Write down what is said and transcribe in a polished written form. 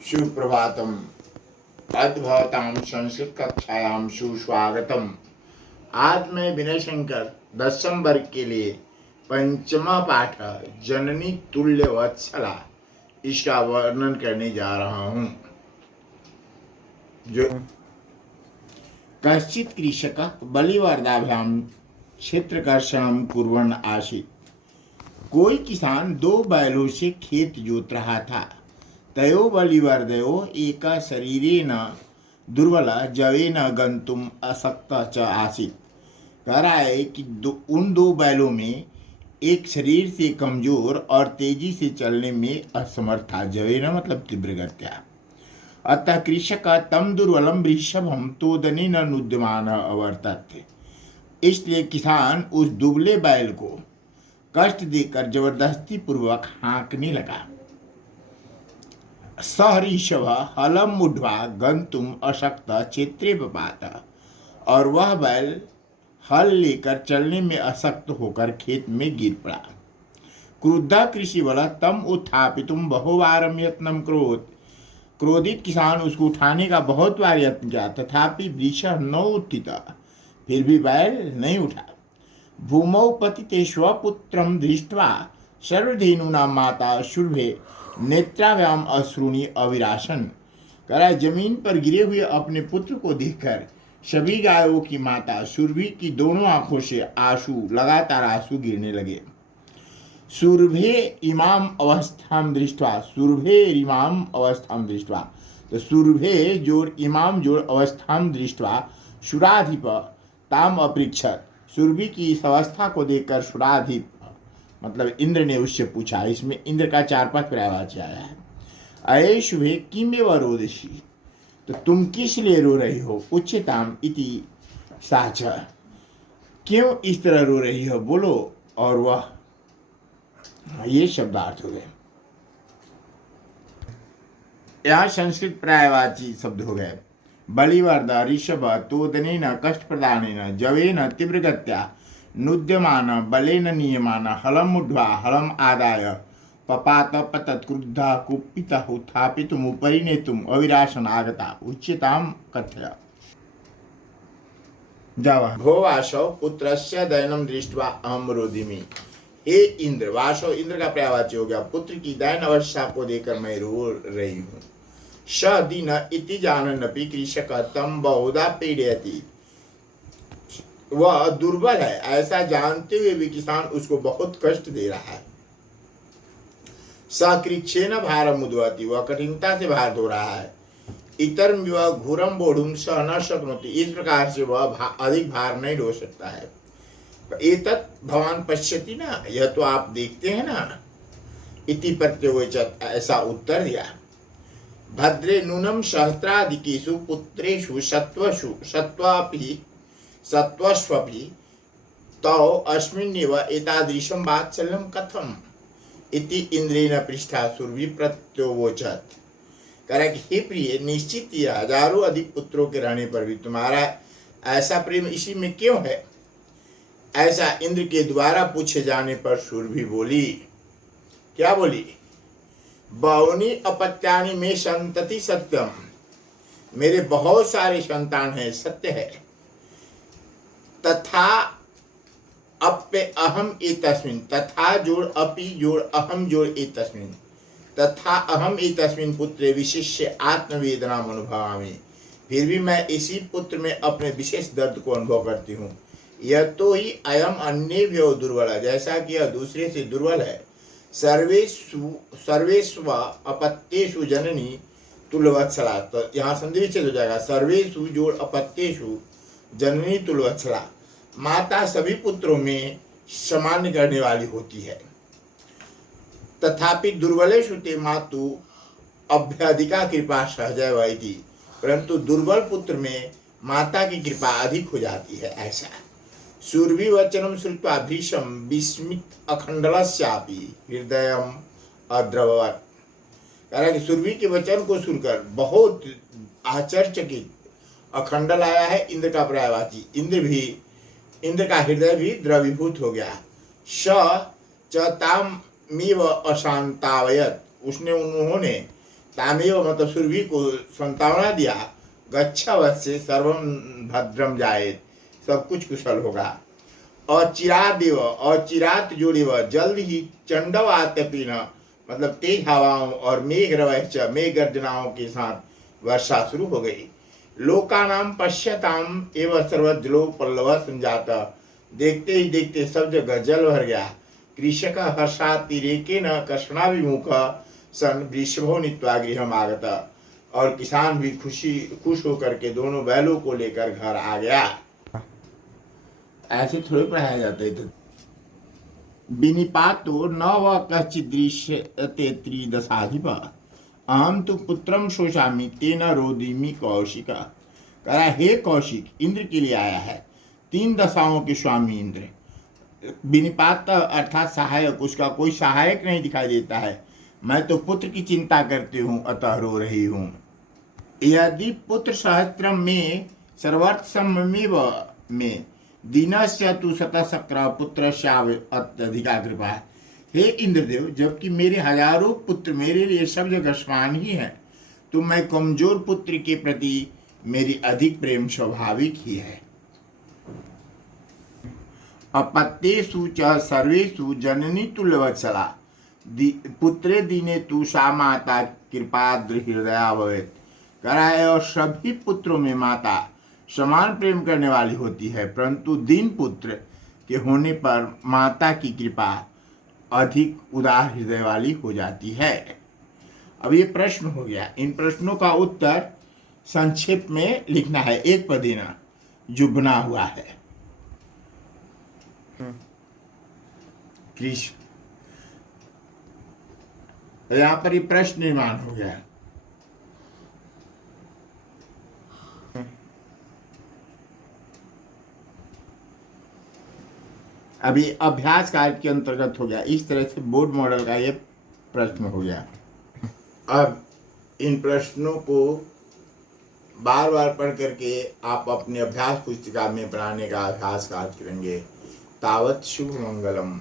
सुप्रभातम। अद्भुताम संस्कृत कक्षायाम सुस्वागतम। आज मैं विनय शंकर 10वीं वर्ग के लिए पंचमा पाठ जननी तुल्य वत्सला इसका वर्णन करने जा रहा हूँ। जो कश्चित् कृषकः बलिवर्दाभ्यां क्षेत्रकर्षणं कुर्वन् आसीत्। कोई किसान 2 बैलों से खेत जोत रहा था। तयो बलिवर्दयो एक शरीरेण दुर्बल जवेन गंतुम अशक्त च आसीत्। कह रहा है कि उन 2 बैलों में एक शरीर से कमजोर और तेजी से चलने में असमर्थ था। जवेन मतलब तीव्र गत्या। अतः कृषक तम दुर्बलम वृषभम तोदनेन नुद्यमान अवर्तत। इसलिए किसान उस दुबले बैल को कष्ट देकर जबरदस्ती पूर्वक हाँकने लगा। सह ऋषभ हलम मुढ़वा गंतुम अशक्त क्षेत्रे पपात। और वह बैल हल लेकर चलने में अशक्त होकर खेत में गिर पड़ा। क्रुद्धा कृषि बल तम उत्थापितुम बहुवारम यत्नम क्रोध। क्रोधित किसान उसको उठाने का बहुत बार यत्न किया, तथापि वृषभ न उत्थित। फिर भी बैल नहीं उठा। भूमौ पतिते स्वपुत्रम दृष्ट्वा सर्वधेनुना माता शुर्भे नेत्राव्याम अश्रुणी अविरासन। करा जमीन पर गिरे हुए अपने पुत्र को देखकर सभी गायों की माता सुरभि की दोनों आंखों से लगातार आंसू गिरने लगे। सुरभे इमाम अवस्थाम दृष्टवा, सुरभे इमाम अवस्थाम दृष्टवा, तो सुरभे जोड़ इमाम जोड़ अवस्थाम दृष्टवा सुराधिप ताम अपृक्षत। सुरभि की इस अवस्था को देखकर सुराधिप मतलब इंद्र ने उससे पूछा। इसमें इंद्र का 4-5 पर्यायवाची आया है। अये शुभे किमेव रोदसी, तो तुम किस लिए रो रही हो। उच्चताम इति साच, क्यों इस तरह रो रही हो, बोलो। और वह ये शब्दार्थ हो गए। यहाँ संस्कृत पर्यायवाची शब्द हो गए। बलिवर्द ऋषभ तोदनेन कष्ट प्रदानेन जवेन तीव्रगत्या नुद्यमान बलेन नीयमान हलम मुढ़वा हलम आदाय पपात पतत क्रुद्धा कुपितः उत्थापितुमुपरि नेतुम अविरासन आगता उच्यताम कथय। भो वासव पुत्रस्य दयनम दृष्ट्वा अहम रोदिमि। हे इंद्र, वासव इंद्र का पर्यायवाची हो गया। पुत्र की दयन अवस्था को देखकर मैं रो रही हूँ। स दीन इति जानन्नपि कृषक तम बहुधा पीड़यति। वह दुर्बल है ऐसा जानते हुए भी किसान उसको बहुत कष्ट दे रहा है। सकृच्छेन भारम उद्वहति, वह कठिनता से भार धो रहा है। इतरम विवा घोरम बोढ़ुम स न शक्नोति, इस प्रकार से वह अधिक भार नहीं ढो सकता है। एतत् भवान पश्यति ना, यह तो आप देखते हैं ना। इति प्रत्युवचत, ऐसा उत्तर दिया। भद्रे नूनम सहस्राधिकेषु पुत्रेषु सत्वस्वपि तौ अस्मिन्नेव एतादृशं वात्सल्यं कथम इति इंद्रेण पृष्ठा सुरभि प्रत्युवचत। कह कि हे प्रिय, निश्चित ही हजारों अधिक पुत्रों के रहने पर भी तुम्हारा ऐसा प्रेम इसी में क्यों है। ऐसा इंद्र के द्वारा पूछे जाने पर सुरभि बोली। क्या बोली। बहुनी अपत्यानि में संतति सत्यम, मेरे बहुत सारे संतान हैं, सत्य है। तथा अप्य अहम एतस्मिन्, तथा जोड़ अपि जोड़ अहम जोड़ एतस्मिन्, तथा अहम एतस्मिन् पुत्रे विशिष्य आत्मवेदना अनुभवामि। फिर भी मैं इसी पुत्र में अपने विशेष दर्द को अनुभव करती हूँ। यह तो ही अयम अन्येभ्यो दुर्बल है, जैसा कि यह दूसरे से दुर्बल है। सर्वेषु अपत्येषु जननी तुल्यवत्सला, तो यहाँ संधि विच्छेद हो जाएगा। सर्वेषु जोड़ अपत्येषु जननी तुल्यवत्सला, माता सभी पुत्रों में सामान्य करने वाली होती है। तथापि दुर्बलेषु ते मातु अभ्यधिका कृपा सहजैव, परंतु दुर्बल पुत्र में माता की कृपा अधिक हो जाती है। ऐसा सुरभि वचनम श्रुत्वा भीषम विस्मित अखंडलस्यापि हृदयम अद्रवत्। कह रहा कि सुरभि के वचन को सुनकर बहुत आश्चर्यचकित अखंडल आया है इंद्र का पर्यायवाची। इंद्र का हृदय भी द्रवीभूत हो गया। स च तामेव अशांतावयत, उन्होंने तामेव मतलब सुरभि को संतावना दिया, गच्छवत्से सर्वम भद्रम जायेत, सब कुछ कुशल होगा। और चिरादेव और चिरात जोड़ेव, जल्द ही चंडवातपीन मतलब तेज हवाओं और मेघ रवैश्च मेघ गर्जनाओं के साथ वर्षा शुरू हो गई। लोकानाम पश्यताम एवं सर्वजलो पल्लव संजात, देखते ही देखते सब जगह जल भर गया। कृषक हर्षातिरेकेन कर्षणाभिमुख सन वृषभो नीत्वा गृहम् आगत, और किसान भी खुश होकर के दोनों बैलों को लेकर घर आ गया। ऐसे थोड़े पढ़ाया जाता है। विनिपातो न व कश्चिदृश्यते त्रिदशाधिप, अहम तो पुत्रम शोषामि तेन रोदिमि कौशिक। कह रहा हे कौशिक, इंद्र के लिए आया है, 3 दशाओं के स्वामी इंद्र। विनिपात अर्थात सहायक, उसका कोई सहायक नहीं दिखाई देता है। मैं तो पुत्र की चिंता करती हूँ, अतः रो रही हूँ। यदि पुत्र सहस्त्रम में सर्वर्थ सममेव में दीनस्य तु शतशक्र पुत्र अत्यधिका कृपा। हे इंद्रदेव, जबकि मेरे हजारों पुत्र मेरे लिए सब जगह समान ही है, तो मैं कमजोर पुत्र के प्रति मेरी अधिक प्रेम स्वाभाविक ही है। अपत्येषु च सर्वेषु जननी तुल्यवत्सला, पुत्रे दीने तु सा माता कृपाद्र हृदया भवेत्। करा है, और सभी पुत्रों में माता समान प्रेम करने वाली होती है, परंतु दीन पुत्र के होने पर माता की कृपा अधिक उदार हृदय वाली हो जाती है। अब ये प्रश्न हो गया, इन प्रश्नों का उत्तर संक्षेप में लिखना है, एक पदीना जो बना हुआ है। कृष्ण, यहां पर ये प्रश्न निर्माण हो गया। अभी अभ्यास कार्य के अंतर्गत हो गया। इस तरह से बोर्ड मॉडल का ये प्रश्न हो गया। अब इन प्रश्नों को बार बार पढ़ करके आप अपने अभ्यास पुस्तिका में बनाने का अभ्यास कार्य करेंगे। तावत शुभ मंगलम।